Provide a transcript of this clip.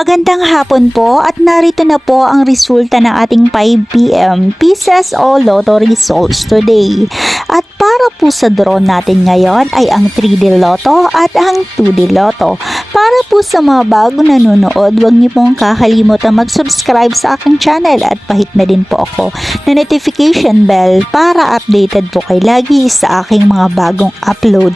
Magandang hapon po at narito na po ang resulta ng ating 5 p.m. Pieces o Lotto results today. At para po sa draw natin ngayon ay ang 3D Lotto at ang 2D Lotto. Para po sa mga bago nanonood, huwag niyo pong kakalimutan mag-subscribe sa aking channel at pahit na din po ako na notification bell para updated po kayo lagi sa aking mga bagong upload.